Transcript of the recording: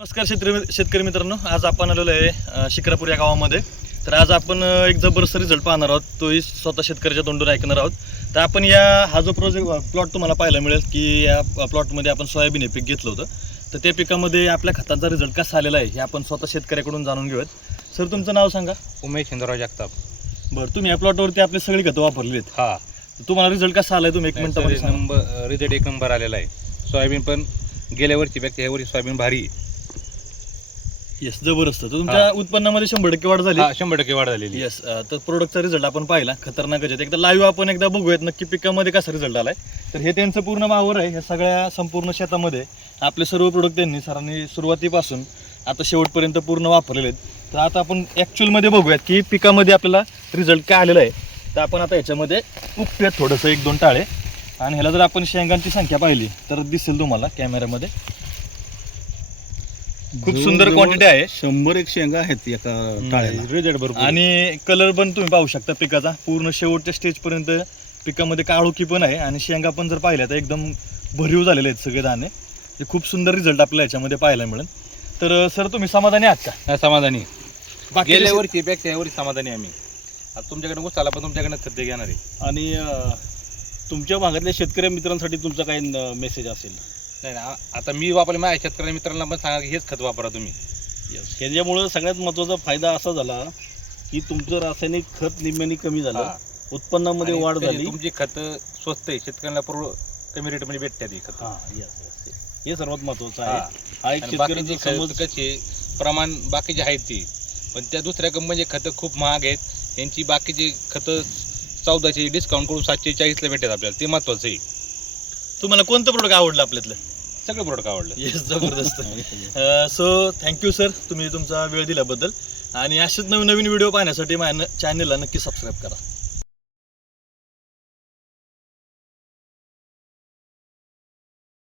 नमस्कार शेतकरी शेतकरी मित्रांनो आज आपण आलेलो आहे शिक्रापूर या गावामध्ये. तर आज आपण एक जबरदस्त रिझल्ट पाहणार आहोत. तोही स्वतः शेतकऱ्याच्या तोंडून ऐकणार आहोत. तर आपण या हा जो प्रोजेक्ट प्लॉट तुम्हाला पाहायला मिळेल की या प्लॉटमध्ये आपण सोयाबीन हे पीक घेतलं होतं. तर त्या पिकामध्ये आपल्या खताचा रिझल्ट कसा आलेला आहे हे आपण स्वतः शेतकऱ्याकडून जाणून घेऊयात. सर तुमचं नाव सांगा. उमेश हिंदराव जगताप. बरं तुम्ही या प्लॉटवरती आपली सगळी खतं वापरली आहेत हा तुम्हाला रिझल्ट कसा आलाय तुम्ही एक मिनिटामध्ये. नंबर रिझल्ट एक नंबर आलेला आहे. सोयाबीन पण गेल्या वर्षी पेक्षा ह्या वर्षी सोयाबीन भारी आहे. येस जबरदस्त तर तुमच्या उत्पन्नामध्ये शंभर टक्के वाढ झाली. हा शंभर टक्के वाढ झालेली. येस तर प्रोडक्टचा रिझल्ट आपण पाहिला. खतरनाक आहे. एकदा लाईव्ह आपण एकदा बघूयात नक्की पिकामध्ये कसा रिझल्ट आलाय. तर हे त्यांचं पूर्ण वावर आहे. ह्या सगळ्या संपूर्ण शेतामध्ये आपले सर्व प्रोडक्ट त्यांनी सरांनी सुरुवातीपासून आता शेवटपर्यंत पूर्ण वापरलेले आहेत. तर आता आपण ॲक्च्युअलमध्ये बघूयात की पिकामध्ये आपल्याला रिझल्ट काय आलेला आहे. तर आपण आता ह्याच्यामध्ये उपटूयात थोडंसं एक दोन टाळे. आणि ह्याला जर आपण शेंगांची संख्या पाहिली तर दिसेल तुम्हाला कॅमेऱ्यामध्ये खूप सुंदर क्वांटिटी आहे. शंभर एक शेंगा आहेत एका टाळ्याला. आणि कलर पण तुम्ही पाहू शकता पिकाचा. पूर्ण शेवटच्या स्टेजपर्यंत पिकामध्ये काळोखी पण आहे आणि शेंगा पण जर पाहिल्या तर एकदम भरीव झालेले आहेत सगळे दाणे. हे खूप सुंदर रिझल्ट आपल्याला याच्यामध्ये पाहायला मिळेल. तर सर तुम्ही समाधानी आहात का? हा, समाधानी. बाकी गेल्या वर्षी पेक्षा समाधानी आम्ही. आता तुमच्याकडे ऊस आला पण तुमच्याकडे सध्या घेणार आहे. आणि अं, तुमच्या भागातल्या शेतकरी मित्रांसाठी तुमचा काही मेसेज असेल? नाही ना आता मी वापरले माझ्या शेतकऱ्या मित्रांना पण सांगा की हेच खत वापरा तुम्ही. ह्याच्यामुळं सगळ्यात महत्त्वाचा फायदा असा झाला की तुमचं रासायनिक खत निम्म्याने कमी झालं. हा. उत्पन्नामध्ये आणि वाढ त्याची झाली. तुमची खत स्वस्त आहे शेतकऱ्यांना पूर्व कमी रेटमध्ये भेटतात ही खत. हा. हे सर्वात महत्वाचं. आहे. हा. एक शेतकऱ्याचा समज प्रमाण बाकीचे आहेत ती. पण त्या दुसऱ्या कंपनीचे खतं खूप महाग आहेत. यांची बाकीची खतं चौदाशे डिस्काउंट करून सातशे चाळीसला भेटतात आपल्याला. ते महत्वाचं आहे. तुम्हाला कोणतं प्रोडक्ट आवडलं आपल्यातलं? सगळं प्रोडक्ट आवडलं. येस जबरदस्त. सो थँक्यू सर तुम्ही तुमचा वेळ दिल्याबद्दल. आणि असेच नवीन नवीन व्हिडिओ पाहण्यासाठी माझ्या चॅनलला नक्की सबस्क्राईब करा.